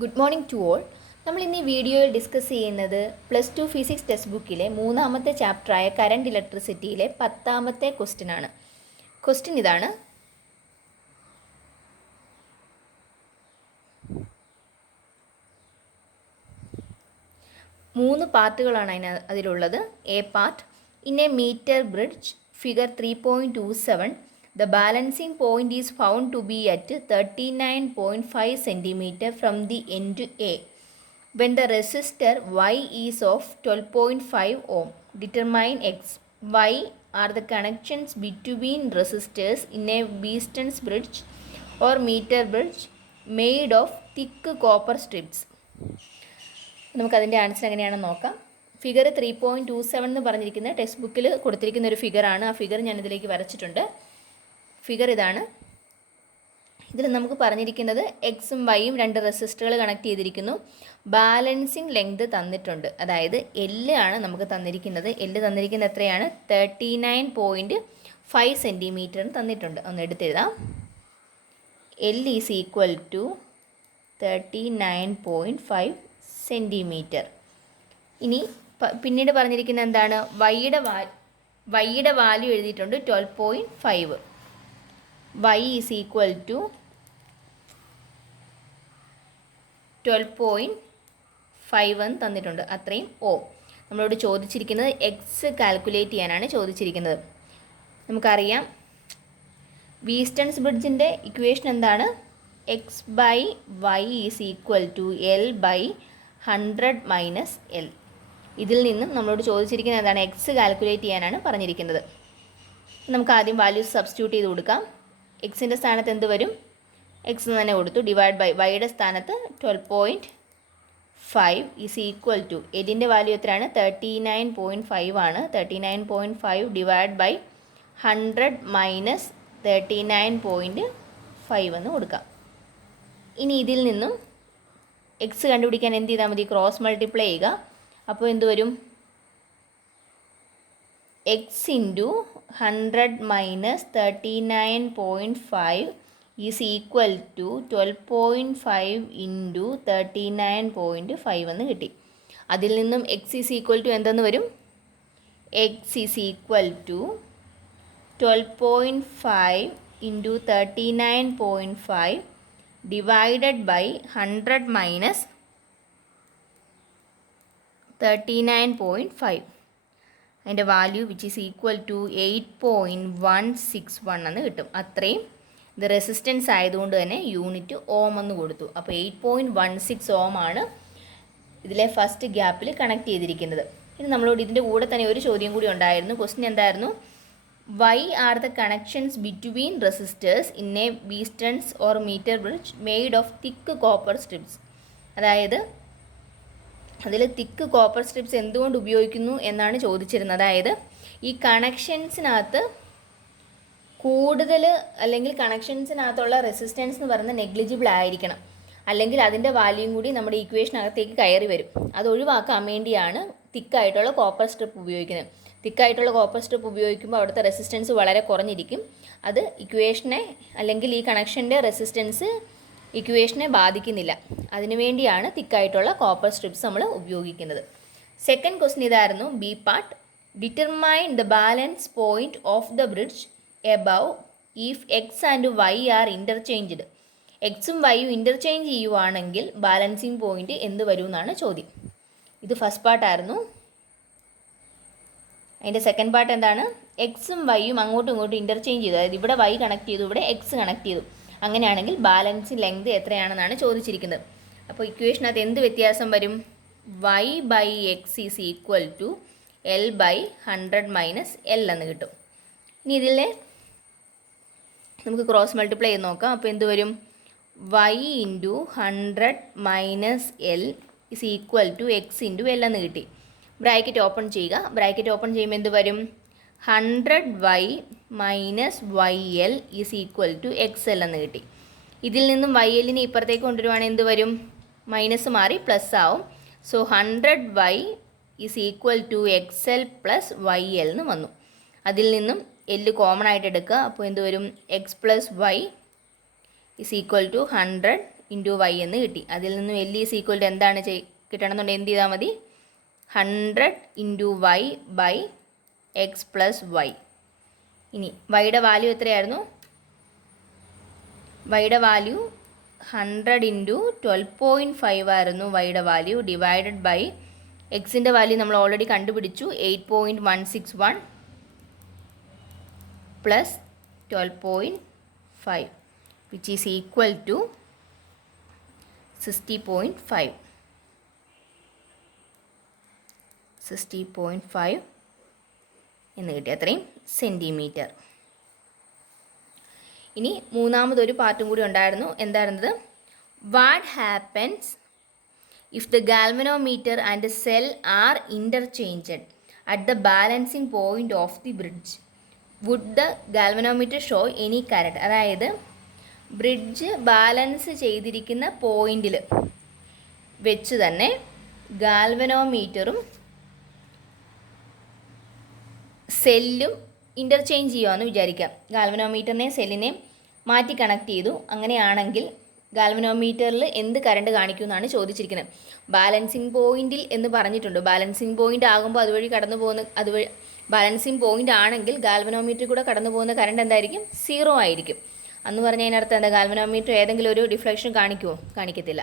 Good morning to all. നമ്മൾ ഇന്ന് ഈ വീഡിയോയിൽ ഡിസ്കസ് ചെയ്യുന്നത് +2 ഫിസിക്സ് ടെക്സ്റ്റ് ബുക്കിലെ 3-ാമത്തെ ചാപ്റ്ററായ കറണ്ട് ഇലക്ട്രിസിറ്റിയിലെ 10-ാമത്തെ ക്വസ്റ്റ്യൻ ആണ്. ക്വസ്റ്റ്യൻ ഇതാണ്: 3 പാർട്ടുകളാണ് അതിലുള്ളത്. A part: in a metre bridge figure 3.27 the balancing point is found to be at 39.5 cm from the end to A. When the resistor Y is of 12.5 ohm, determine X, Y are the connections between resistors in a Wheaton's bridge or meter bridge made of thick copper strips. നമുക്കതിൻ്റെ answer എങ്ങനെയാണെന്ന് നോക്കാം. Figure 3.27 എന്ന് പറഞ്ഞിരിക്കുന്ന text ബുക്കിൽ കൊടുത്തിരിക്കുന്ന ഒരു ഫിഗറാണ്. ആ figure ഞാനിതിലേക്ക് വരച്ചിട്ടുണ്ട്. ഫിഗർ ഇതാണ്. ഇതിൽ നമുക്ക് പറഞ്ഞിരിക്കുന്നത് എക്സും വൈയും 2 റെസിസ്റ്ററുകൾ കണക്ട് ചെയ്തിരിക്കുന്നു. ബാലൻസിങ് ലെങ്ത് തന്നിട്ടുണ്ട്. അതായത് എല്ല് ആണ് നമുക്ക് തന്നിരിക്കുന്നത്. എല്ല് തന്നിരിക്കുന്നത് എത്രയാണ്? 39.5 സെൻറ്റിമീറ്റർ തന്നിട്ടുണ്ട്. ഒന്ന് എടുത്തെഴുതാം. L is equal to 39.5 centimetre. ഇനി പിന്നീട് പറഞ്ഞിരിക്കുന്നത് എന്താണ്? വൈയുടെ വാല്യൂ എഴുതിയിട്ടുണ്ട് 12.5. y is equal to 12.5 എന്ന് തന്നിട്ടുണ്ട്. അത്രയും ഓം. നമ്മളോട് ചോദിച്ചിരിക്കുന്നത് എക്സ് കാൽക്കുലേറ്റ് ചെയ്യാനാണ് ചോദിച്ചിരിക്കുന്നത്. നമുക്കറിയാം വീസ്റ്റൺസ് ബ്രിഡ്ജിൻ്റെ ഇക്വേഷൻ എന്താണ്? X by Y is equal to L by 100 minus L. ഇതിൽ നിന്നും നമ്മളോട് ചോദിച്ചിരിക്കുന്നത് എന്താണ്? എക്സ് കാൽക്കുലേറ്റ് ചെയ്യാനാണ് പറഞ്ഞിരിക്കുന്നത്. നമുക്ക് ആദ്യം വാല്യൂസ് സബ്സ്റ്റിറ്റ്യൂട്ട് ചെയ്ത് കൊടുക്കാം. എക്സിൻ്റെ സ്ഥാനത്ത് എന്ത് വരും? എക്സ് തന്നെ കൊടുത്തു. ഡിവൈഡ് ബൈ വൈയുടെ സ്ഥാനത്ത് 12.5 ഈസ് ഈക്വൽ ടു എല്ലിൻ്റെ വാല്യൂ എത്രയാണ്? 39.5 ആണ്. 39.5 ഡിവൈഡ് ബൈ 100 മൈനസ് 39.5 എന്ന് കൊടുക്കാം. ഇനി ഇതിൽ നിന്നും എക്സ് കണ്ടുപിടിക്കാൻ എന്ത് ചെയ്താൽ മതി? ക്രോസ് മൾട്ടിപ്ലൈ ചെയ്യുക. അപ്പോൾ എന്ത് വരും? X into 100 minus 39.5 is equal to 12.5 into 39.5 എന്ന് കിട്ടി. അതിൽ നിന്നും എക്സ് ഈസ് ഈക്വൽ ടു എന്തെന്ന് വരും? X is equal to 12.5 into 39.5 divided by 100 minus 39.5. അതിൻ്റെ value which is equal to 8.161 എന്ന് കിട്ടും. അത്രയും ഇത് റെസിസ്റ്റൻസ് ആയതുകൊണ്ട് തന്നെ യൂണിറ്റ് ഓം എന്ന് കൊടുത്തു. അപ്പോൾ 8.16 ഓം ആണ് ഇതിലെ ഫസ്റ്റ് ഗ്യാപ്പിൽ കണക്ട് ചെയ്തിരിക്കുന്നത്. ഇനി നമ്മളോട് ഇതിൻ്റെ കൂടെ തന്നെ ഒരു ചോദ്യം കൂടി ഉണ്ടായിരുന്നു. ക്വസ്റ്റ്യൻ എന്തായിരുന്നു? Why are the connections between resistors in a Wheatstone's or metre bridge made of thick copper strips. അതായത് അതിൽ തിക്ക് കോപ്പർ സ്ട്രിപ്സ് എന്തുകൊണ്ട് ഉപയോഗിക്കുന്നു എന്നാണ് ചോദിച്ചിരുന്നത്. അതായത് ഈ കണക്ഷൻസിനകത്ത് കൂടുതൽ അല്ലെങ്കിൽ കണക്ഷൻസിനകത്തുള്ള റെസിസ്റ്റൻസ് എന്ന് പറയുന്നത് നെഗ്ലിജിബിൾ ആയിരിക്കണം. അല്ലെങ്കിൽ അതിൻ്റെ വാല്യൂം കൂടി നമ്മുടെ ഇക്വേഷനകത്തേക്ക് കയറി വരും. അത് ഒഴിവാക്കാൻ വേണ്ടിയാണ് തിക്കായിട്ടുള്ള കോപ്പർ സ്ട്രിപ്പ് ഉപയോഗിക്കുന്നത്. തിക്കായിട്ടുള്ള കോപ്പർ സ്ട്രിപ്പ് ഉപയോഗിക്കുമ്പോൾ അവിടുത്തെ റെസിസ്റ്റൻസ് വളരെ കുറഞ്ഞിരിക്കും. അത് ഇക്വേഷനെ അല്ലെങ്കിൽ ഈ കണക്ഷൻ്റെ റെസിസ്റ്റൻസ് ഇക്വേഷനെ ബാധിക്കുന്നില്ല. അതിനുവേണ്ടിയാണ് തിക്കായിട്ടുള്ള കോപ്പർ സ്ട്രിപ്സ് നമ്മൾ ഉപയോഗിക്കുന്നത്. സെക്കൻഡ് ക്വസ്റ്റ്യൻ ഇതായിരുന്നു. B part: determine the balance point of the bridge above if X and Y are interchanged. എക്സും വൈയും ഇൻ്റർചേഞ്ച് ചെയ്യുവാണെങ്കിൽ ബാലൻസിങ് പോയിന്റ് എന്ത് വരും എന്നാണ് ചോദ്യം. ഇത് ഫസ്റ്റ് പാർട്ടായിരുന്നു. അതിൻ്റെ സെക്കൻഡ് പാർട്ട് എന്താണ്? എക്സും വൈയും അങ്ങോട്ടും ഇങ്ങോട്ടും ഇൻ്റർചേഞ്ച് ചെയ്തു. അതായത് ഇവിടെ വൈ കണക്ട് ചെയ്തു, ഇവിടെ എക്സ് കണക്ട് ചെയ്തു. അങ്ങനെയാണെങ്കിൽ ബാലൻസിങ് ലെങ്ത് എത്രയാണെന്നാണ് ചോദിച്ചിരിക്കുന്നത്. അപ്പോൾ ഇക്വേഷനകത്ത് എന്ത് വ്യത്യാസം വരും? Y by X is equal to L by 100 minus L എന്ന് കിട്ടും. ഇനി ഇതിലെ നമുക്ക് ക്രോസ് മൾട്ടിപ്ലൈ ചെയ്ത് നോക്കാം. അപ്പോൾ എന്ത് വരും? Y into 100 minus L is equal to X into L എന്ന് കിട്ടി. ബ്രാക്കറ്റ് ഓപ്പൺ ചെയ്യുക. ബ്രാക്കറ്റ് ഓപ്പൺ ചെയ്യുമ്പോൾ എന്ത് വരും? 100y minus Y L is equal to X L എന്ന് കിട്ടി. ഇതിൽ നിന്നും വൈ എല്ലിനെ ഇപ്പുറത്തേക്ക് കൊണ്ടുവരുവാണെങ്കിൽ എന്ത് വരും? മൈനസ് മാറി പ്ലസ് ആവും. So 100y is equal to X L plus Y L എന്ന് വന്നു. അതിൽ നിന്നും എല്ല് കോമൺ ആയിട്ട് എടുക്കുക. അപ്പോൾ എന്ത് വരും? X plus Y is equal to 100 into Y എന്ന് കിട്ടി. അതിൽ നിന്നും L ഈസ് ഈക്വൽ ടു എന്താണ് കിട്ടണമെന്നുണ്ടെങ്കിൽ എന്ത് ചെയ്താൽ മതി? 100 into Y by X plus Y. ഇനി വൈയുടെ വാല്യൂ എത്രയായിരുന്നു? വൈയുടെ വാല്യൂ 100 ഇൻറ്റു 12.5 ആയിരുന്നു വൈയുടെ വാല്യൂ, ഡിവൈഡഡ് ബൈ എക്സിൻ്റെ വാല്യൂ നമ്മൾ ഓൾറെഡി കണ്ടുപിടിച്ചു, 8.161 plus 12.5 which is equal to 60.5. 60.5 എന്ന് കിട്ടി. അത്രയും സെൻറ്റിമീറ്റർ. ഇനി മൂന്നാമതൊരു പാർട്ടും കൂടി ഉണ്ടായിരുന്നു. എന്തായിരുന്നത്? What happens if the galvanometer and cell are interchanged at the balancing point of the bridge? Would the galvanometer show any current? അതായത് ബ്രിഡ്ജ് ബാലൻസ് ചെയ്തിരിക്കുന്ന പോയിന്റിൽ വെച്ച് തന്നെ ഗാൽവനോമീറ്ററും സെല്ലും ഇൻ്റർചേഞ്ച് ചെയ്യുകയെന്ന് വിചാരിക്കാം. ഗാൽവനോമീറ്ററിനെയും സെല്ലിനെയും മാറ്റി കണക്ട് ചെയ്തു. അങ്ങനെയാണെങ്കിൽ ഗാൽവനോമീറ്ററിൽ എന്ത് കറണ്ട് കാണിക്കുമെന്നാണ് ചോദിച്ചിരിക്കുന്നത്. ബാലൻസിങ് പോയിന്റിൽ എന്ന് പറഞ്ഞിട്ടുണ്ട്. ബാലൻസിങ് പോയിന്റ് ആകുമ്പോൾ അതുവഴി ബാലൻസിങ് പോയിന്റ് ആണെങ്കിൽ ഗാൽവനോമീറ്ററിൽ കൂടെ കടന്നു പോകുന്ന കറണ്ട് എന്തായിരിക്കും? 0 ആയിരിക്കും. അന്ന് പറഞ്ഞതിനർത്ഥം എന്താ? ഗാൽവനോമീറ്റർ ഏതെങ്കിലും ഒരു ഡിഫ്ലക്ഷൻ കാണിക്കുമോ? കാണിക്കത്തില്ല.